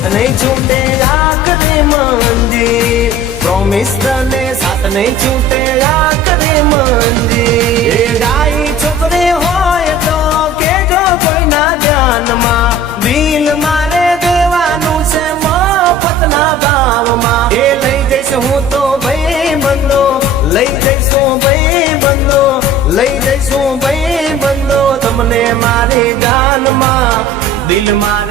साथ नहीं छूटे आखरी मंजिल प्रोमिस तने साथ नहीं छूटे आखरी मंजिल ए डाई छोकरी होय तो के जो कोई ना ध्यान मा दिल मारे देवानु से मफतना भाव मा ए लई जैसे हूँ तो भाई बंदो लई जैसो भाई बंदो लई जैसो भाई बंदो तमने मारी जान मा दिल मारे